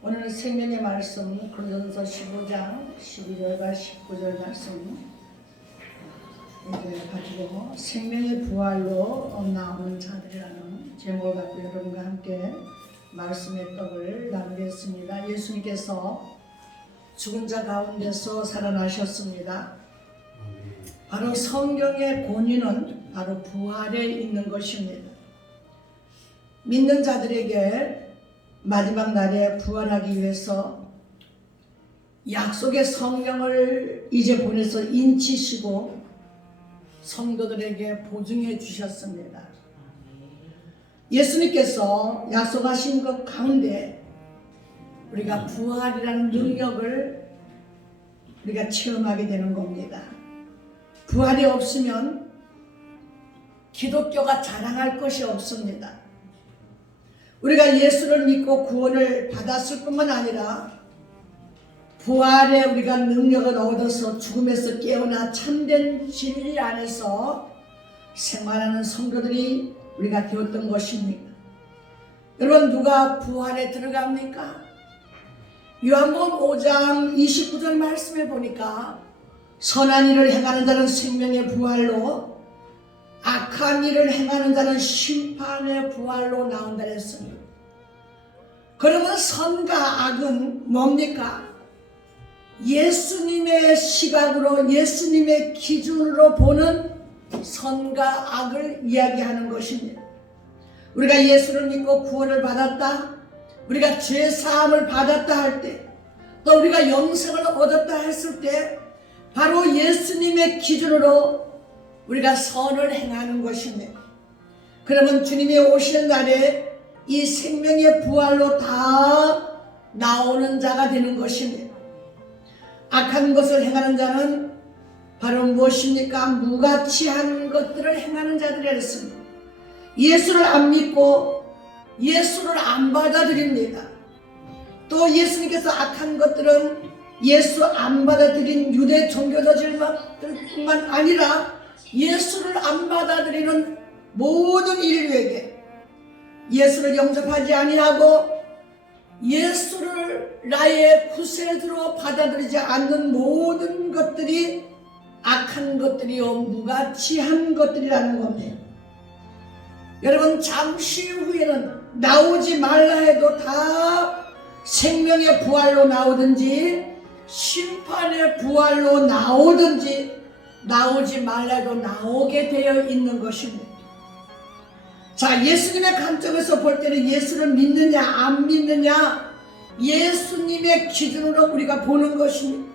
오늘 생명의 말씀 고린도전서 15장 12절과 19절 말씀 이제 가지고 생명의 부활로 나오는 자들이라는 제목을 갖고 여러분과 함께 말씀의 떡을 나누겠습니다. 예수님께서 죽은 자 가운데서 살아나셨습니다. 바로 성경의 권위는 바로 부활에 있는 것입니다. 믿는 자들에게 마지막 날에 부활하기 위해서 약속의 성령을 이제 보내서 인치시고 성도들에게 보증해 주셨습니다. 예수님께서 약속하신 것 가운데 우리가 부활이라는 능력을 우리가 체험하게 되는 겁니다. 부활이 없으면 기독교가 자랑할 것이 없습니다. 우리가 예수를 믿고 구원을 받았을 뿐만 아니라 부활에 우리가 능력을 얻어서 죽음에서 깨어나 참된 진리 안에서 생활하는 성도들이 우리가 되었던 것입니다. 여러분, 누가 부활에 들어갑니까? 요한복음 5장 29절 말씀에 보니까 선한 일을 행하는 자는 생명의 부활로, 악한 일을 행하는 자는 심판의 부활로 나온다 했습니다. 그러면 선과 악은 뭡니까? 예수님의 시각으로, 예수님의 기준으로 보는 선과 악을 이야기하는 것입니다. 우리가 예수를 믿고 구원을 받았다, 우리가 죄 사함을 받았다 할 때, 또 우리가 영생을 얻었다 했을 때 바로 예수님의 기준으로 우리가 선을 행하는 것입니다. 그러면 주님이 오시는 날에 이 생명의 부활로 다 나오는 자가 되는 것입니다. 악한 것을 행하는 자는 바로 무엇입니까? 무가치한 것들을 행하는 자들이라 했습니다. 예수를 안 믿고 예수를 안 받아들입니다. 또 예수님께서 악한 것들은 예수 안 받아들인 유대 종교자들뿐만 아니라 예수를 안 받아들이는 모든 인류에게, 예수를 영접하지 아니하고 예수를 나의 구세주로 받아들이지 않는 모든 것들이 악한 것들이요 무가치한 것들이라는 겁니다. 여러분, 잠시 후에는 나오지 말라 해도 다 생명의 부활로 나오든지 심판의 부활로 나오든지 나오지 말라도 나오게 되어 있는 것입니다. 자, 예수님의 관점에서 볼 때는 예수를 믿느냐 안 믿느냐 예수님의 기준으로 우리가 보는 것입니다.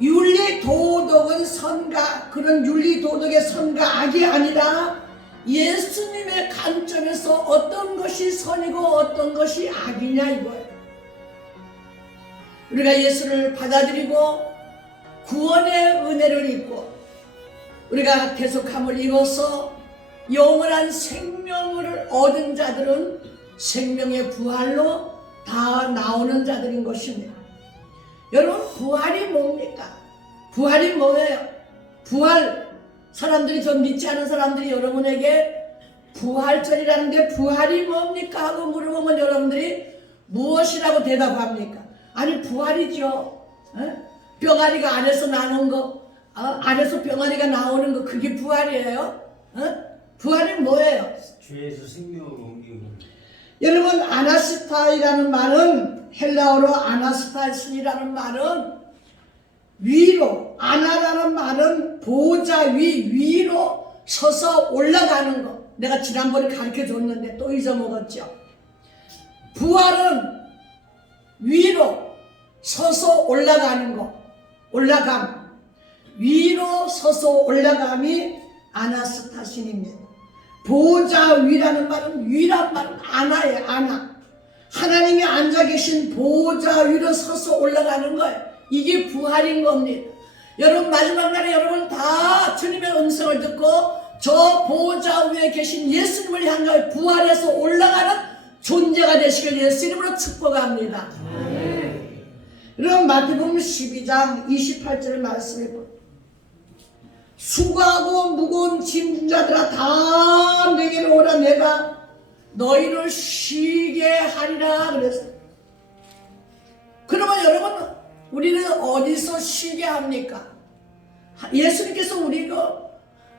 윤리도덕은 선과, 그런 윤리도덕의 선과 악이 아니라 예수님의 관점에서 어떤 것이 선이고 어떤 것이 악이냐 이거예요. 우리가 예수를 받아들이고 구원의 은혜를 입고 우리가 계속함을 입어서 영원한 생명을 얻은 자들은 생명의 부활로 다 나오는 자들인 것입니다. 여러분, 부활이 뭡니까? 부활이 뭐예요? 부활, 사람들이 좀 믿지 않은 사람들이 여러분에게 부활절이라는 게 부활이 뭡니까? 하고 물어보면 여러분들이 무엇이라고 대답합니까? 아니, 부활이죠. 병아리가 안에서 나오는 거, 안에서 병아리가 나오는 거, 그게 부활이에요? 부활이 뭐예요? 죄에서 생명으로 옮기는 겁니다. 여러분, 아나스타이라는 말은, 헬라어로 아나스타스이라는 말은 위로, 아나라는 말은 보호자 위로 서서 올라가는 거. 내가 지난번에 가르쳐 줬는데 또 잊어먹었죠. 부활은 위로 서서 올라가는 거, 올라감, 위로 서서 올라감이 아나스타신입니다. 보호자 위라는 말은, 위란 말은 아나예요. 아나, 하나님이 앉아 계신 보호자 위로 서서 올라가는 거예요. 이게 부활인 겁니다. 여러분, 마지막 날에 여러분 다 주님의 음성을 듣고 저 보호자 위에 계신 예수님을 향해 부활해서 올라가는 존재가 되시길 예수 이름으로 축복합니다. 여러분, 마태복음 12장 28절 말씀해 보세요. 수고하고 무거운 짐진 자들아 다 내게로 오라, 내가 너희를 쉬게 하리라 그랬어요. 그러면 여러분 우리는 어디서 쉬게 합니까? 예수님께서 우리가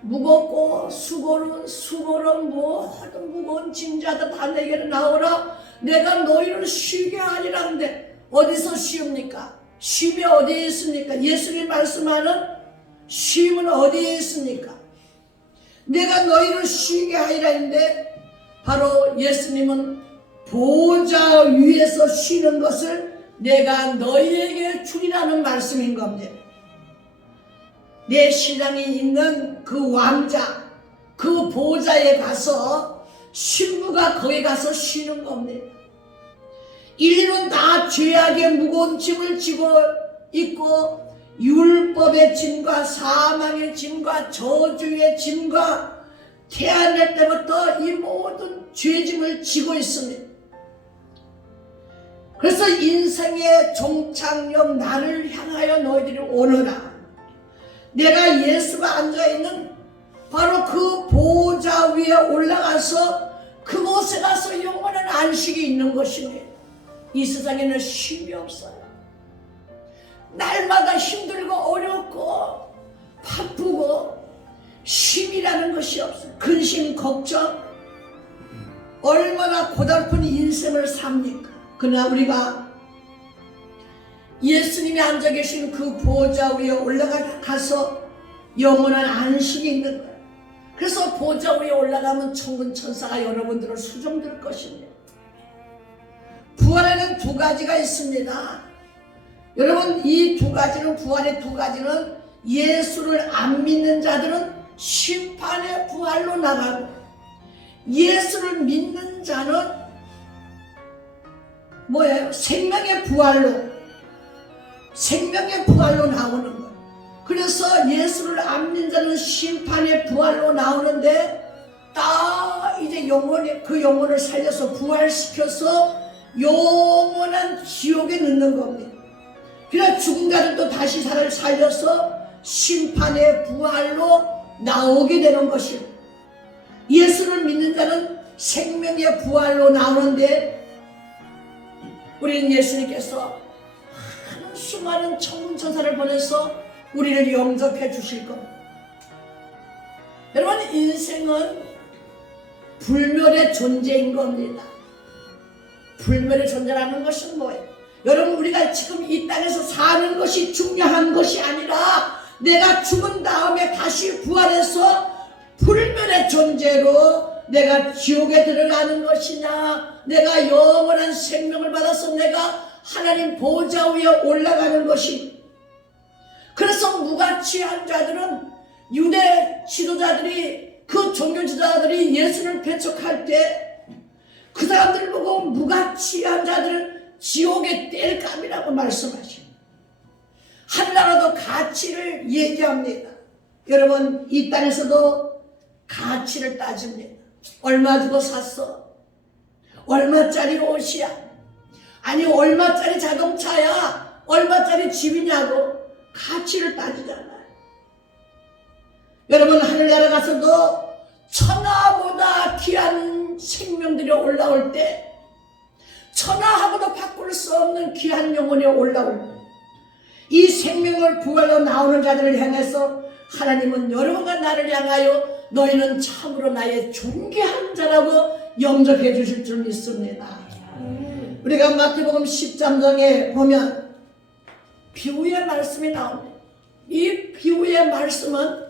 무겁고 수고로운 모든 무거운 짐자들 다 내게로 나오라 내가 너희를 쉬게 하리라 하는데 어디서 쉬웁니까? 쉼이 어디에 있습니까? 예수님이 말씀하는 쉼은 어디에 있습니까? 내가 너희를 쉬게 하리라 했는데 바로 예수님은 보좌 위에서 쉬는 것을 내가 너희에게 주리라는 말씀인 겁니다. 내 신랑이 있는 그 왕자, 그 보좌에 가서 신부가 거기 가서 쉬는 겁니다. 인류는 다 죄악의 무거운 짐을 지고 있고 율법의 짐과 사망의 짐과 저주의 짐과 태어날 때부터 이 모든 죄짐을 지고 있습니다. 그래서 인생의 종착역 나를 향하여 너희들이 오너라. 내가 예수가 앉아있는 바로 그 보좌 위에 올라가서 그곳에 가서 영원한 안식이 있는 것입니다. 이 세상에는 쉼이 없어요. 날마다 힘들고 어렵고 바쁘고 쉼이라는 것이 없어요. 근심 걱정 얼마나 고달픈 인생을 삽니까? 그러나 우리가 예수님이 앉아 계신 그 보좌 위에 올라가서 영원한 안식이 있는 거예요. 그래서 보좌 위에 올라가면 천군 천사가 여러분들을 수종들 것입니다. 부활에는 두 가지가 있습니다. 여러분 이 두 가지는 부활의 두 가지는 예수를 안 믿는 자들은 심판의 부활로 나가고 예수를 믿는 자는 뭐예요? 생명의 부활로 나오는 거예요. 그래서 예수를 안 믿는 자는 심판의 부활로 나오는데 딱 이제 그 영혼을 살려서 부활시켜서 영원한 지옥에 넣는 겁니다. 그래서 죽은 자들도 다시 살려서 심판의 부활로 나오게 되는 것이에요. 예수를 믿는 자는 생명의 부활로 나오는데 우리는 예수님께서 수많은 천군 천사를 보내서 우리를 영접해 주실 겁니다. 여러분 인생은 불멸의 존재인 겁니다. 불멸의 존재라는 것은 뭐예요? 여러분 우리가 지금 이 땅에서 사는 것이 중요한 것이 아니라 내가 죽은 다음에 다시 부활해서 불멸의 존재로 내가 지옥에 들어가는 것이냐 내가 영원한 생명을 받아서 내가 하나님 보좌 위에 올라가는 것이. 그래서 무가치한 자들은 유대 지도자들이 그 종교 지도자들이 예수를 배척할 때 그 사람들 보고 무가치한 자들은 지옥의 땔감이라고 말씀하십니다. 하늘나라도 가치를 얘기합니다. 여러분 이 땅에서도 가치를 따집니다. 얼마 주고 샀어? 얼마짜리 옷이야? 아니 얼마짜리 자동차야? 얼마짜리 집이냐고 가치를 따지잖아요. 여러분 하늘나라 가서도 천하보다 귀한 생명들이 올라올 때 천하하고도 바꿀 수 없는 귀한 영혼이 올라올 때 이 생명을 부활로 나오는 자들을 향해서 하나님은 여러분과 나를 향하여 너희는 참으로 나의 존귀한 자라고 영접해 주실 줄 믿습니다. 우리가 마태복음 13장에 보면 비유의 말씀이 나옵니다. 이 비유의 말씀은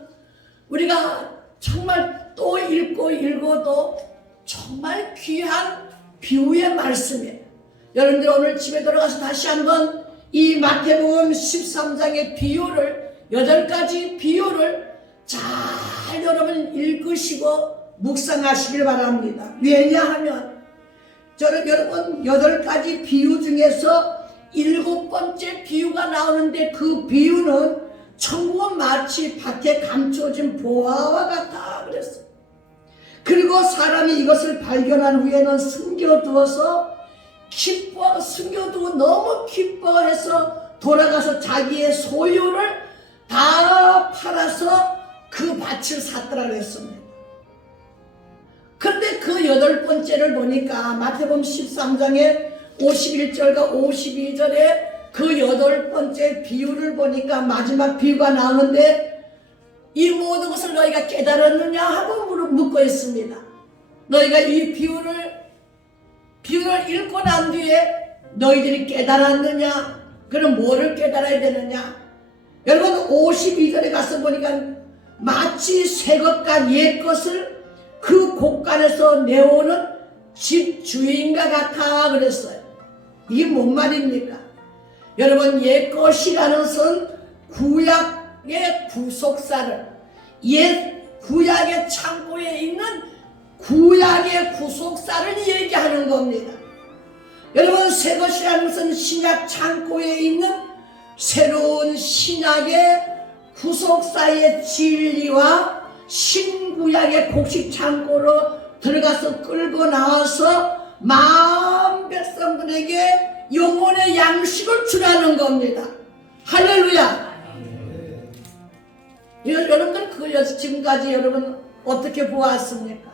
우리가 정말 또 읽어도 정말 귀한 비유의 말씀이에요. 여러분들 오늘 집에 들어가서 다시 한번 이 마태복음 13장의 비유를 8가지 비유를 잘 여러분 읽으시고 묵상하시길 바랍니다. 왜냐하면 여러분 8가지 비유 중에서 7번째 비유가 나오는데 그 비유는 천국은 마치 밭에 감춰진 보화와 같다 그랬어요. 그리고 사람이 이것을 발견한 후에는 숨겨두어서 숨겨두고 너무 기뻐해서 돌아가서 자기의 소유를 다 팔아서 그 밭을 샀더라 그랬습니다. 그런데 그 8번째를 보니까 마태복음 13장의 51절과 52절에 그 8번째 비유를 보니까 마지막 비유가 나오는데 이 모든 것을 너희가 깨달았느냐 하고 묻고 있습니다. 너희가 이 비유를 읽고 난 뒤에 너희들이 깨달았느냐? 그럼 뭐를 깨달아야 되느냐? 여러분 52절에 가서 보니까 마치 새 것과 옛 것을 그 곳간에서 내오는 집 주인과 같아 그랬어요. 이게 뭔 말입니까? 여러분 옛 것이라는 것은 구약의 구속사를 옛 구약의 창고에 있는 구약의 구속사를 얘기하는 겁니다. 여러분 새 것이라는 것은 신약 창고에 있는 새로운 신약의 구속사의 진리와 신구약의 곡식 창고로 들어가서 끌고 나와서 마음 백성들에게 영혼의 양식을 주라는 겁니다. 할렐루야. 여러분들 그 지금까지 여러분 어떻게 보았습니까?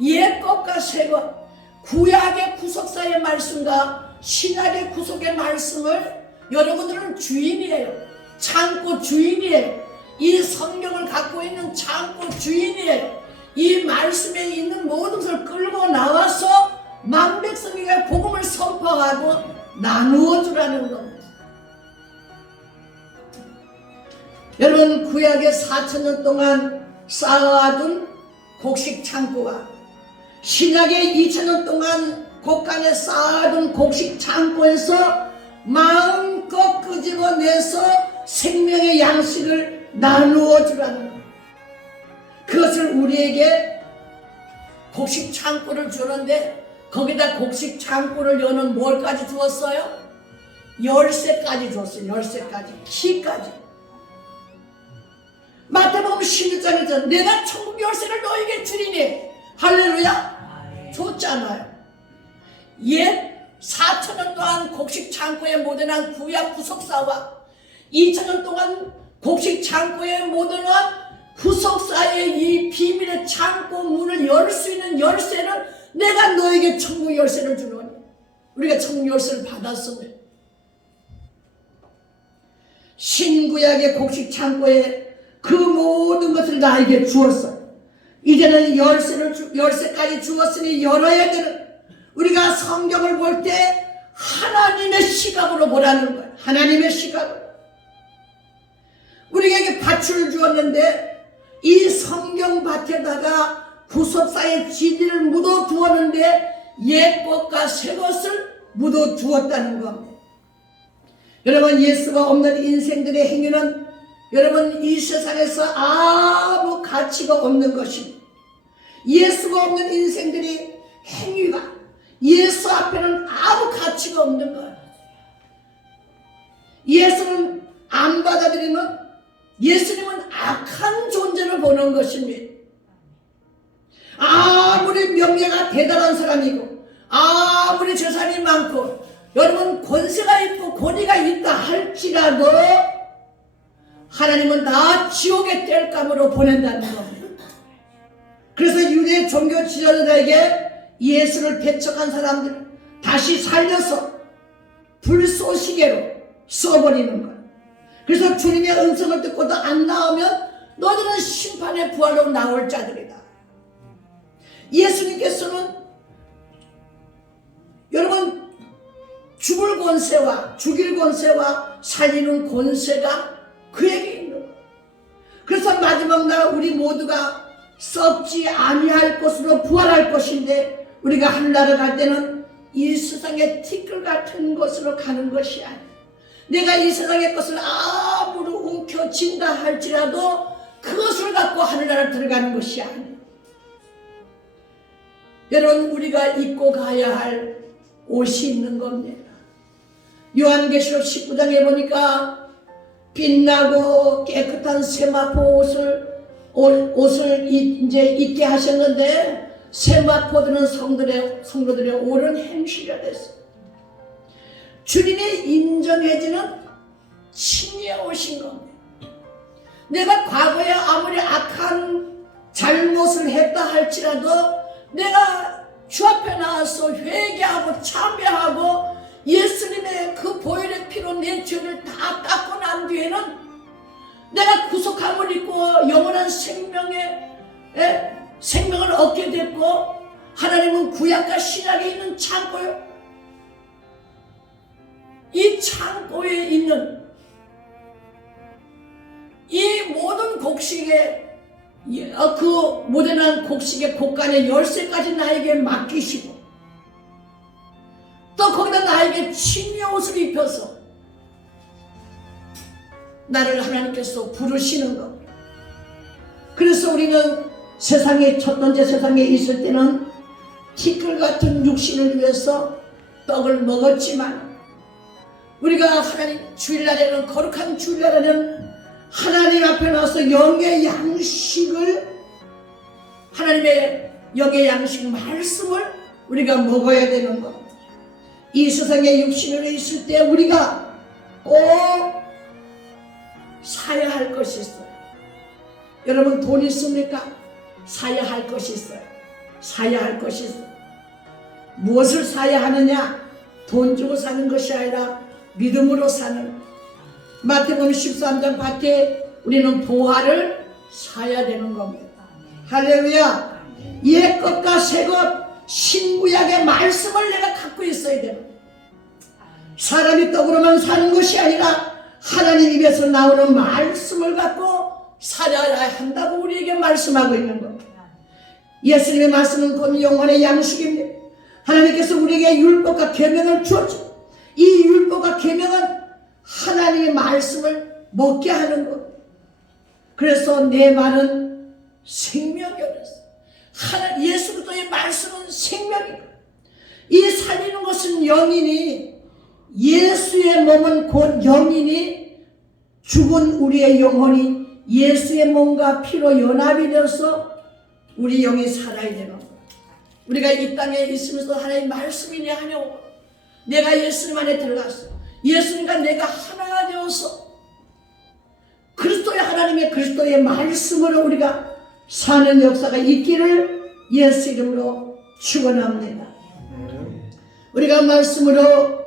옛 것과 새 것, 구약의 구속사의 말씀과 신약의 구속의 말씀을 여러분들은 주인이에요. 창고 주인이에요. 이 성경을 갖고 있는 창고 주인이에요. 이 말씀에 있는 모든 것을 끌고 나와서 만백성에게 복음을 선포하고 나누어 주라는 겁니다. 여러분 구약의 4,000년 동안 쌓아둔 곡식 창고와 신약의 2,000년 동안 곳간에 쌓아둔 곡식 창고에서 마음껏 끄집어내서 생명의 양식을 나누어 주라는 것. 그것을 우리에게 곡식 창고를 주는데 거기다 곡식 창고를 여는 뭘까지 주었어요? 열쇠까지 줬어요. 열쇠까지. 키까지. 마태복음 16장에서 내가 천국 열쇠를 너에게 주리니 할렐루야? 줬잖아요. 옛 4,000년 동안 곡식 창고에 모든한 구약 구속사와 2,000년 동안 곡식 창고에 모든한 구속사의 이 비밀의 창고 문을 열 수 있는 열쇠를 내가 너에게 천국 열쇠를 주노니 우리가 천국 열쇠를 받았으면 신구약의 곡식 창고에 그 모든 것을 나에게 주었어요. 이제는 열쇠까지 주었으니 열어야 되는 우리가 성경을 볼 때 하나님의 시각으로 보라는 거예요. 하나님의 시각으로. 우리에게 밭을 주었는데 이 성경밭에다가 구속사의 진리를 묻어 두었는데 옛 것과 새 것을 묻어 두었다는 겁니다. 여러분 예수가 없는 인생들의 행위는 여러분 이 세상에서 아무 가치가 없는 것입니다. 예수가 없는 인생들이 행위가 예수 앞에는 아무 가치가 없는 거예요. 예수는 안 받아들이면 예수님은 악한 존재를 보는 것입니다. 아무리 명예가 대단한 사람이고 아무리 재산이 많고 여러분 권세가 있고 권위가 있다 할지라도 하나님은 다 지옥의 땔감으로 보낸다는 겁니다. 그래서 유대 종교 지도자들에게 예수를 배척한 사람들을 다시 살려서 불쏘시개로 써버리는 거예요. 그래서 주님의 음성을 듣고도 안 나오면 너희들은 심판의 부활로 나올 자들이다. 예수님께서는 여러분 죽을 권세와 죽일 권세와 살리는 권세가 그에게 있는 거예요. 그래서 마지막 날 우리 모두가 썩지 아니할 것으로 부활할 것인데 우리가 하늘나라 갈 때는 이 세상의 티끌 같은 것으로 가는 것이 아니야. 내가 이 세상의 것을 아무리 움켜쥔다 할지라도 그것을 갖고 하늘나라 들어가는 것이 아니야. 여러분 우리가 입고 가야 할 옷이 있는 겁니다. 요한계시록 19장에 보니까 빛나고 깨끗한 세마포 옷을 이제 입게 하셨는데 세마포들은 성도들의 옳은 행실이라 했어요. 주님이 인정해주는 칭의에 오신 겁니다. 내가 과거에 아무리 악한 잘못을 했다 할지라도 내가 주 앞에 나와서 회개하고 참회하고 예수님의 그 보혈의 피로 내 죄를 다 닦고 난 뒤에는 내가 구속함을 입고 영원한 생명을 얻게 됐고, 하나님은 구약과 신약에 있는 창고요, 이 창고에 있는 이 모든 곡식의 그 모델한 곡식의 곡간의 열쇠까지 나에게 맡기시고, 또 거기다 나에게 치유의 옷을 입혀서 나를 하나님께서 부르시는 것. 그래서 우리는 세상에 첫 번째 세상에 있을 때는 티끌 같은 육신을 위해서 떡을 먹었지만, 우리가 하나님 주일날에는, 거룩한 주일날에는 하나님 앞에 나와서 영의 양식을, 하나님의 영의 양식 말씀을 우리가 먹어야 되는 것. 이 세상에 육신으로 있을 때 우리가 꼭 사야 할 것이 있어요. 여러분 돈 있습니까? 사야 할 것이 있어요. 사야 할 것이 있어요. 무엇을 사야 하느냐? 돈 주고 사는 것이 아니라 믿음으로 사는, 마태복음 13장 밖에 우리는 보화를 사야 되는 겁니다. 할렐루야. 옛 것과 새 것, 신구약의 말씀을 내가 갖고 있어야 돼요. 사람이 떡으로만 사는 것이 아니라 하나님 입에서 나오는 말씀을 갖고 살아야 한다고 우리에게 말씀하고 있는 겁니다. 예수님의 말씀은 곧 영혼의 양식입니다. 하나님께서 우리에게 율법과 계명을 주었죠. 이 율법과 계명은 하나님의 말씀을 먹게 하는 것. 그래서 내 말은 생명이었어. 예수 그리스도의 말씀은 생명이고, 이 살리는 것은 영이니, 예수의 몸은 곧 영이니, 죽은 우리의 영혼이 예수의 몸과 피로 연합이 되어서 우리 영이 살아야 되는 것. 우리가 이 땅에 있으면서 하나님의 말씀이 내 안에 오고, 내가 예수님 안에 들어갔어. 예수님과 내가 하나가 되어서 그리스도의, 하나님의 그리스도의 말씀으로 우리가 사는 역사가 있기를 예수 이름으로 축원합니다. 우리가 말씀으로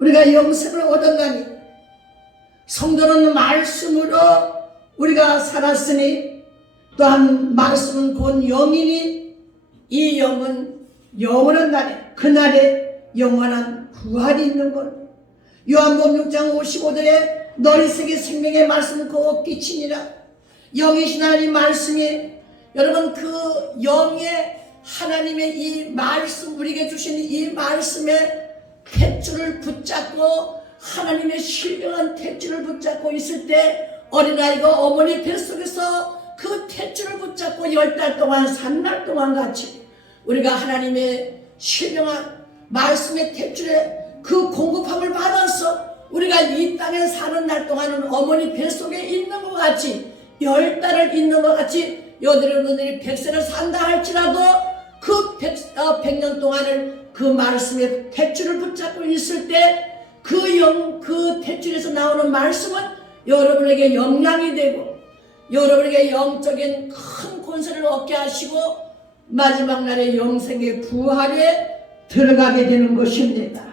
우리가 영생을 얻어가니, 성도는 말씀으로 우리가 살았으니, 또한 말씀은 곧 영이니, 이 영은 영원한 날에, 그날에 영원한 부활이 있는 것. 요한복음 6장 55절에 너희 속에 생명의 말씀은 곧 빛이니라. 영이신 하나님 말씀이, 여러분 그 영의 하나님의 이 말씀, 우리에게 주신 이 말씀의 탯줄을 붙잡고, 하나님의 신령한 탯줄을 붙잡고 있을 때, 어린아이가 어머니 뱃속에서 그 탯줄을 붙잡고 10달 동안, 3날 동안 같이 우리가 하나님의 신령한 말씀의 탯줄에 그 공급함을 받아서 우리가 이 땅에 사는 날 동안은 어머니 뱃속에 있는 것 같이, 10달을 있는 것 같이, 여러분들이 100세를 산다 할지라도 그 100년 동안을 그 말씀의 탯줄을 붙잡고 있을 때, 그 탯줄에서 나오는 말씀은 여러분에게 영향이 되고, 여러분에게 영적인 큰 권세를 얻게 하시고, 마지막 날에 영생의 부활에 들어가게 되는 것입니다.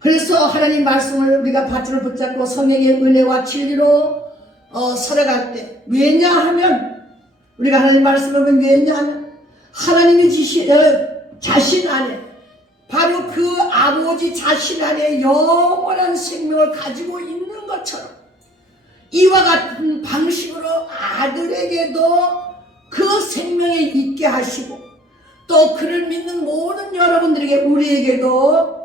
그래서 하나님 말씀을 우리가 밧줄을 붙잡고 성령의 은혜와 진리로 살아갈 때, 왜냐하면 우리가 하나님 말씀을 보면, 왜냐하면 하나님의 자신 안에, 바로 그 아버지 자신 안에 영원한 생명을 가지고 있는 것처럼, 이와 같은 방식으로 아들에게도 그 생명에 있게 하시고, 또 그를 믿는 모든 여러분들에게, 우리에게도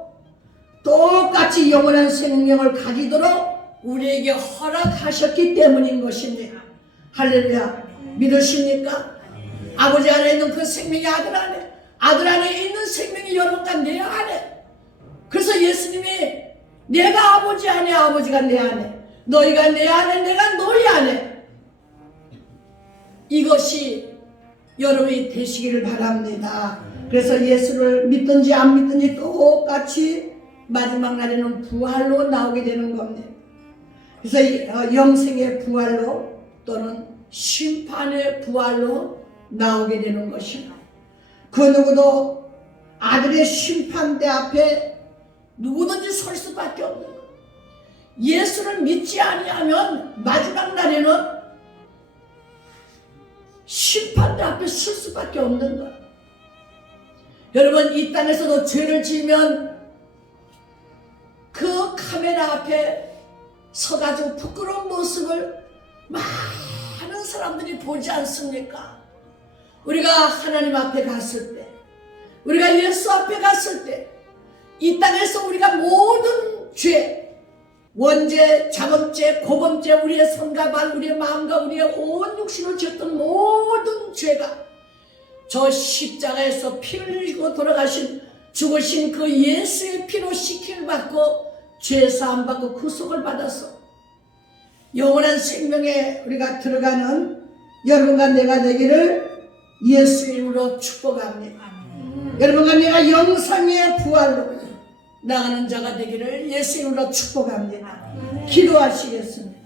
똑같이 영원한 생명을 가지도록 우리에게 허락하셨기 때문인 것입니다. 할렐루야. 믿으십니까? 아버지 안에 있는 그 생명이 아들 안에, 아들 안에 있는 생명이 여러분과 내 안에. 그래서 예수님이 내가 아버지 안에, 아버지가 내 안에, 너희가 내 안에, 내가 너희 안에, 이것이 여러분이 되시기를 바랍니다. 그래서 예수를 믿든지 안 믿든지 똑같이 마지막 날에는 부활로 나오게 되는 겁니다. 그래서 영생의 부활로, 또는 심판의 부활로 나오게 되는 것입니다. 그 누구도 아들의 심판대 앞에 누구든지 설 수밖에 없는 거예요. 예수를 믿지 아니하면 마지막 날에는 심판대 앞에 설 수밖에 없는 거예요. 여러분, 이 땅에서도 죄를 지으면 그 카메라 앞에 서가지고 부끄러운 모습을 많은 사람들이 보지 않습니까? 우리가 하나님 앞에 갔을 때, 우리가 예수 앞에 갔을 때, 이 땅에서 우리가 모든 죄, 원죄, 작업죄, 고범죄, 우리의 손과 발, 우리의 마음과 우리의 온 육신을 지었던 모든 죄가 저 십자가에서 피 흘리고 돌아가신 죽으신 그 예수의 피로 씻김을 받고 죄사함 받고 구속을 받아서 영원한 생명에 우리가 들어가는 여러분과 내가 되기를 예수 이름으로 축복합니다. 여러분과 내가 영생의 부활로 나가는 자가 되기를 예수 이름으로 축복합니다. 기도하시겠습니다.